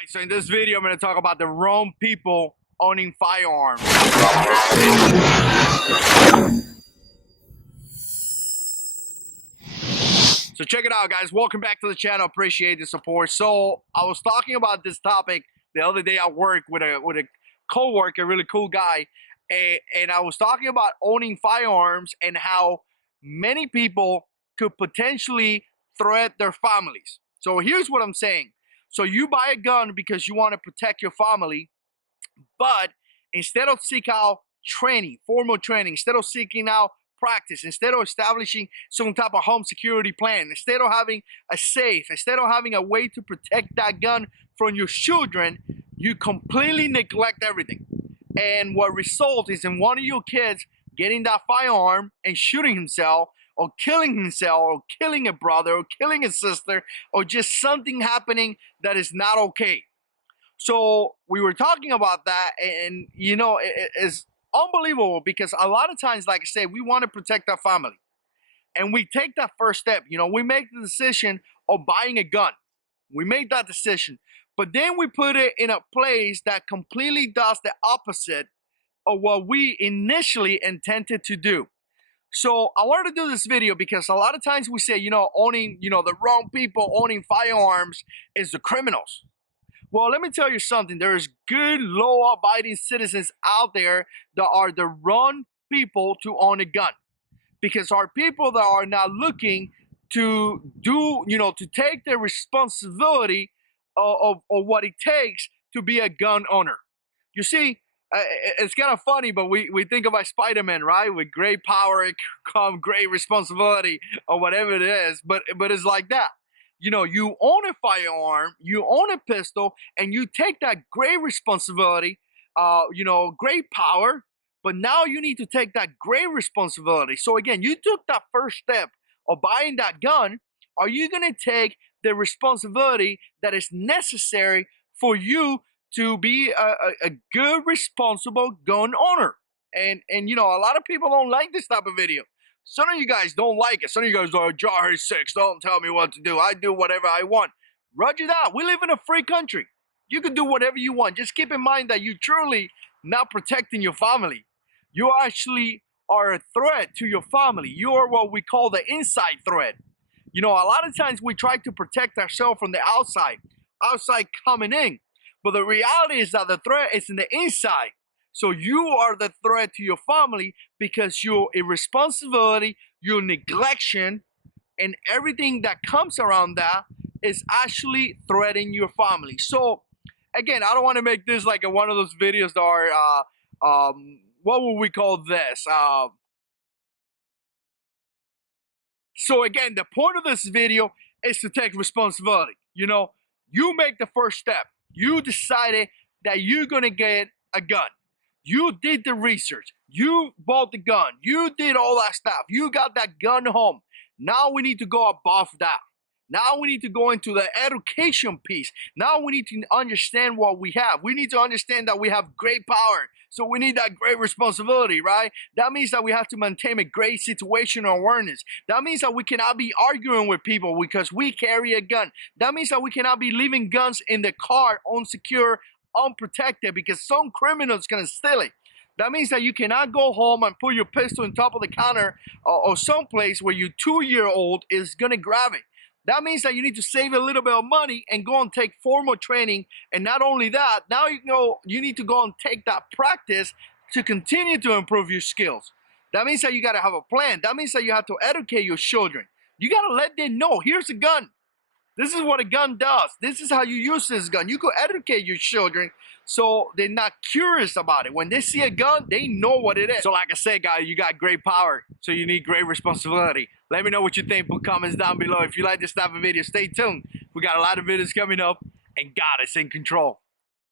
Alright, so in this video, I'm going to talk about the wrong people owning firearms. So check it out, guys. Welcome back to the channel. Appreciate the support. So I was talking about this topic the other day at work with a co-worker, really cool guy, and I was talking about owning firearms and how many people could potentially threat their families. So here's what I'm saying. So you buy a gun because you want to protect your family, but instead of seeking out training, formal training, instead of seeking out practice, instead of establishing some type of home security plan, instead of having a safe, instead of having a way to protect that gun from your children, you completely neglect everything. And what results is in one of your kids getting that firearm and shooting himself, or killing himself, or killing a brother, or killing a sister, or just something happening that is not okay. So we were talking about that, and you know, it's unbelievable because a lot of times, like I said, we want to protect our family, and we take that first step. You know, we make the decision of buying a gun. We make that decision, but then we put it in a place that completely does the opposite of what we initially intended to do. So I wanted to do this video because a lot of times we say, you know, owning, the wrong people owning firearms is the criminals. Well, let me tell you something. There's good law-abiding citizens out there that are the wrong people to own a gun, because our people that are now looking to do, to take the responsibility of what it takes to be a gun owner. You see, it's kind of funny, but we think about Spider-Man, right? With great power come great responsibility, or whatever it is. But it's like that. You know, you own a firearm, you own a pistol, and you take that great responsibility, great power. But now you need to take that great responsibility. So again, you took that first step of buying that gun. Are you going to take the responsibility that is necessary for you to be a good, responsible gun owner? And a lot of people don't like this type of video. Some of you guys don't like it. Some of you guys are JH6. Don't tell me what to do. I do whatever I want. Roger that. We live in a free country. You can do whatever you want. Just keep in mind that you truly not protecting your family. You actually are a threat to your family. You are what we call the inside threat. You know, a lot of times we try to protect ourselves from the outside coming in. But the reality is that the threat is in the inside. So you are the threat to your family because your irresponsibility, your neglection, and everything that comes around that is actually threatening your family. So again, I don't want to make this like one of those videos that are, what would we call this? So again, the point of this video is to take responsibility. You know, you make the first step. You decided that you're going to get a gun. You did the research. You bought the gun. You did all that stuff. You got that gun home. Now we need to go above that. Now we need to go into the education piece. Now we need to understand what we have. We need to understand that we have great power. So we need that great responsibility, right? That means that we have to maintain a great situational awareness. That means that we cannot be arguing with people because we carry a gun. That means that we cannot be leaving guns in the car unsecure, unprotected, because some criminal is going to steal it. That means that you cannot go home and put your pistol on top of the counter or someplace where your 2-year-old is going to grab it. That means that you need to save a little bit of money and go and take formal training. And not only that, now you need to go and take that practice to continue to improve your skills. That means that you got to have a plan. That means that you have to educate your children. You got to let them know, here's a gun. This is what a gun does. This is how you use this gun. You could educate your children so they're not curious about it. When they see a gun, they know what it is. So like I said, guys, you got great power, so you need great responsibility. Let me know what you think. Put comments down below. If you like this type of video, stay tuned. We got a lot of videos coming up, and God is in control.